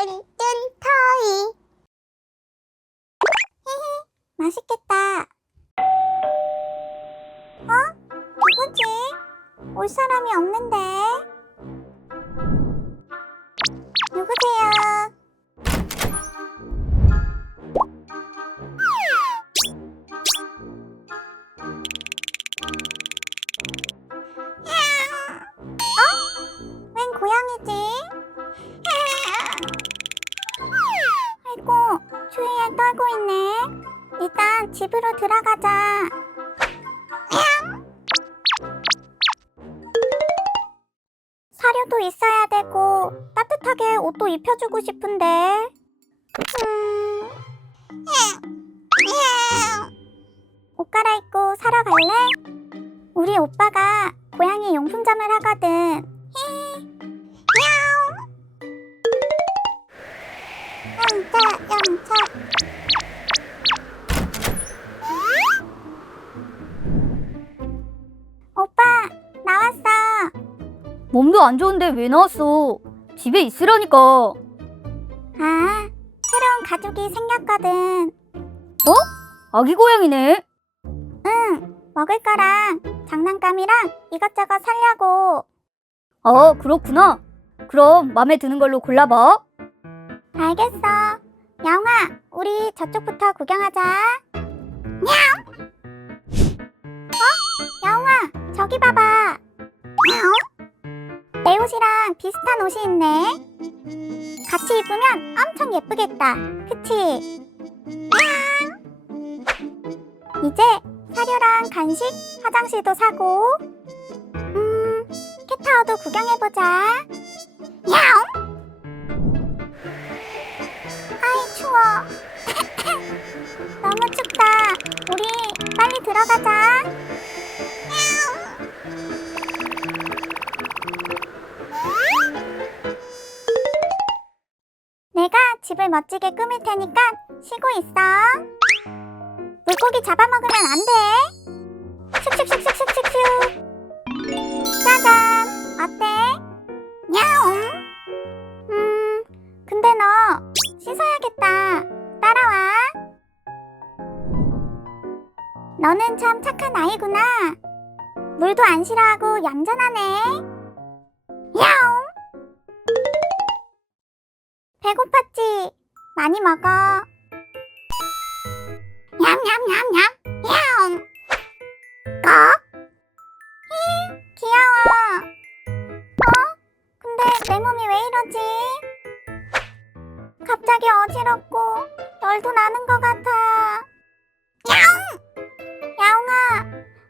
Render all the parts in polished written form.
뚠뚠 토이. 히히, 맛있겠다. 누구지? 올 사람이 없는데. 누구세요? 웬 고양이지? 아이고, 추위에 떨고 있네. 일단 집으로 들어가자. 사료도 있어야 되고 따뜻하게 옷도 입혀주고 싶은데. 옷 갈아입고 사러 갈래? 우리 오빠가 고양이 용품점을 하거든. 영차. 오빠, 나왔어. 몸도 안 좋은데 왜 나왔어? 집에 있으라니까. 아, 새로운 가족이 생겼거든. 아기 고양이네. 응, 먹을 거랑 장난감이랑 이것저것 사려고. 그렇구나. 그럼 마음에 드는 걸로 골라봐. 알겠어. 야옹아, 우리 저쪽부터 구경하자. 야옹! 야옹아, 저기 봐봐. 야옹? 내 옷이랑 비슷한 옷이 있네. 같이 입으면 엄청 예쁘겠다. 그치? 야옹! 이제 사료랑 간식, 화장실도 사고, 캣타워도 구경해보자. 야옹! 아이, 추워. 너무 춥다. 우리 빨리 들어가자. 내가 집을 멋지게 꾸밀 테니까 쉬고 있어. 물고기 잡아먹으면 안 돼. 슉슉슉슉슉슉슉. 짜잔. 어때? 야옹. 근데 너 씻어야겠다. 따라와. 너는 참 착한 아이구나. 물도 안 싫어하고 얌전하네. 야옹. 배고팠지? 많이 먹어. 냠냠냠냠. 야옹. 꺽. 귀여워. 근데 내 몸이 왜 이러지? 갑자기 어지럽고 열도 나는 것 같아. 야옹! 야옹아,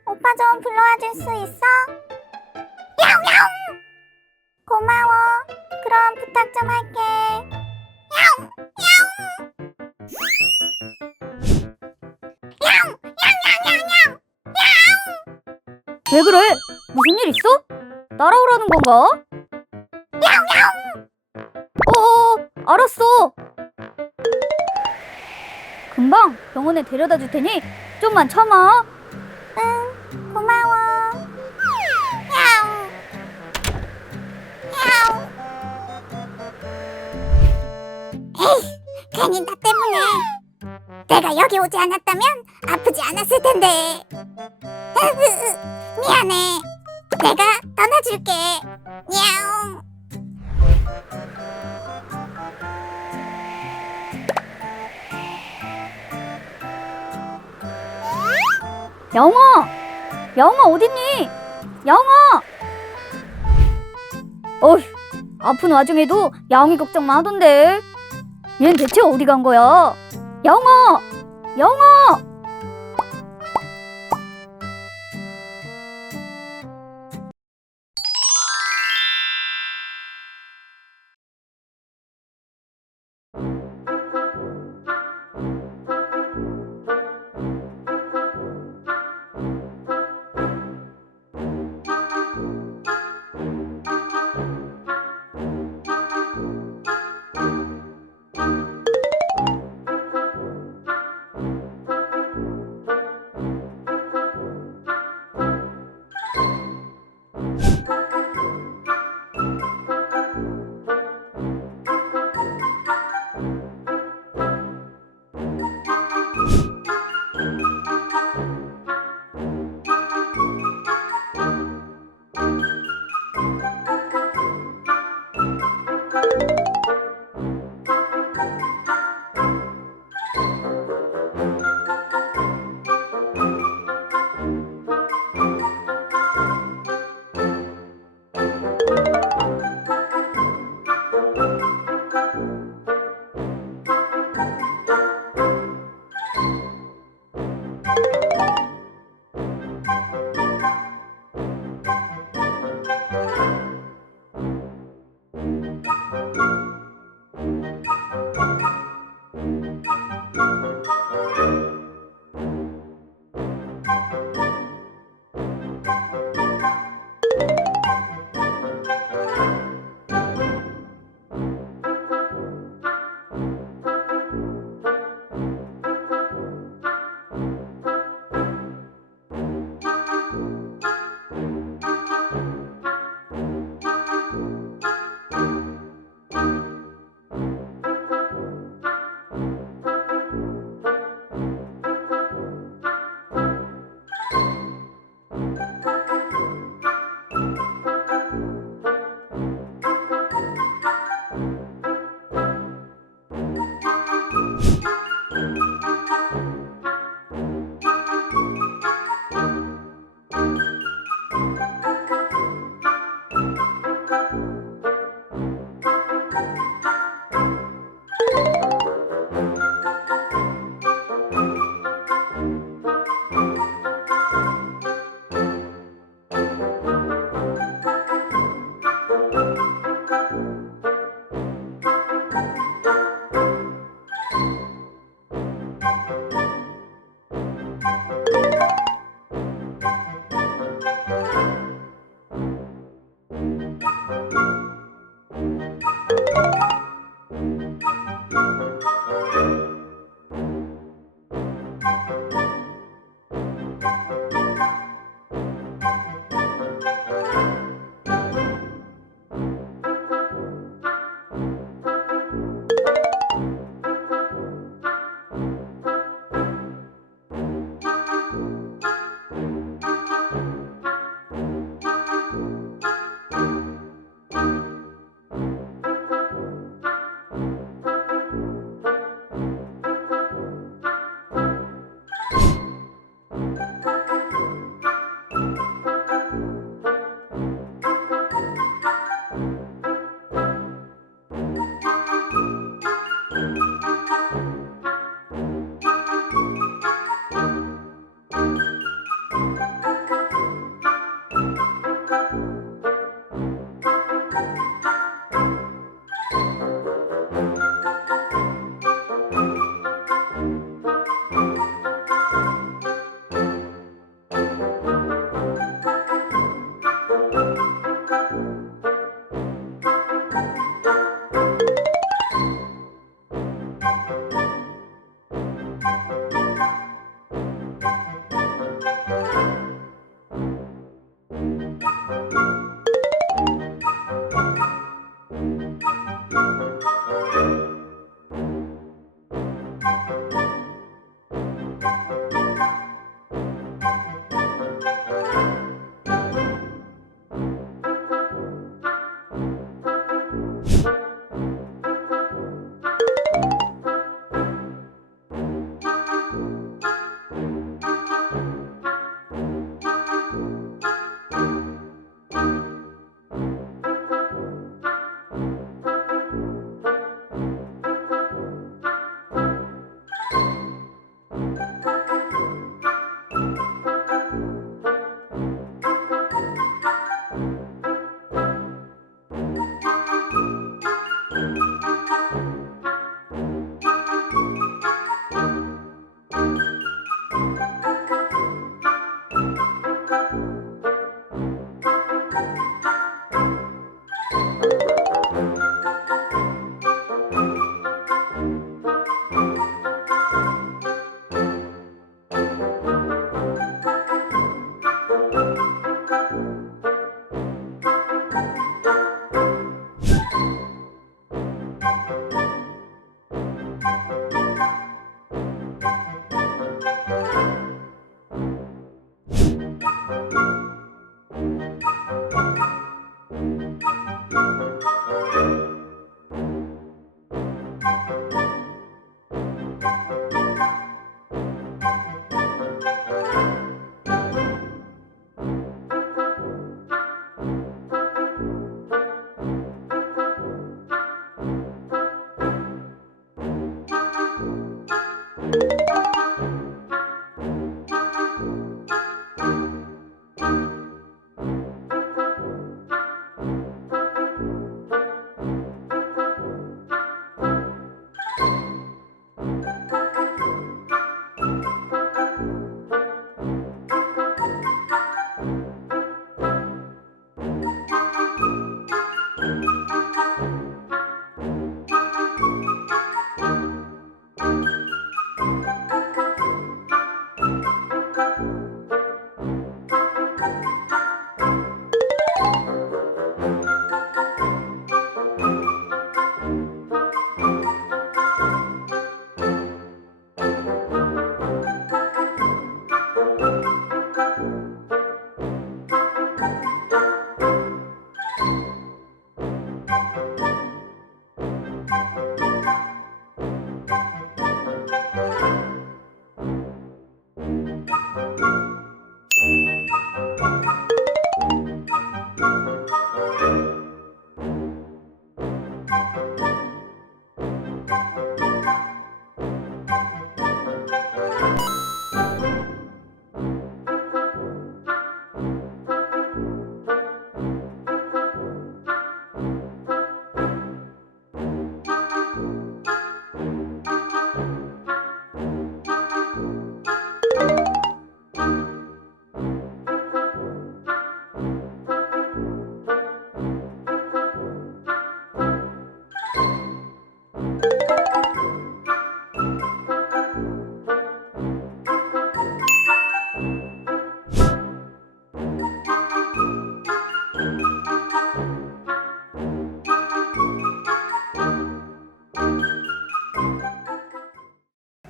오빠 좀 불러와 줄 수 있어? 야옹야옹! 고마워. 그럼 부탁 좀 할게. 야옹! 야옹! 야옹! 야옹야옹야옹! 야옹! 왜 그래? 무슨 일 있어? 따라오라는 건가? 야옹야옹! 알았어. 금방 병원에 데려다 줄 테니 좀만 참아. 응, 고마워. 야옹! 야옹! 에이, 괜히 나 때문에. 내가 여기 오지 않았다면 아프지 않았을 텐데. 미안해. 내가 떠나줄게. 야옹! 야옹아! 야옹아 어딨니? 야옹아! 어휴, 아픈 와중에도 야옹이 걱정만 하던데. 얜 대체 어디 간 거야? 야옹아! 야옹아!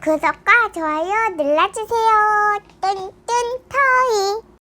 구독과 좋아요 눌러주세요. 뚠뚠 터이.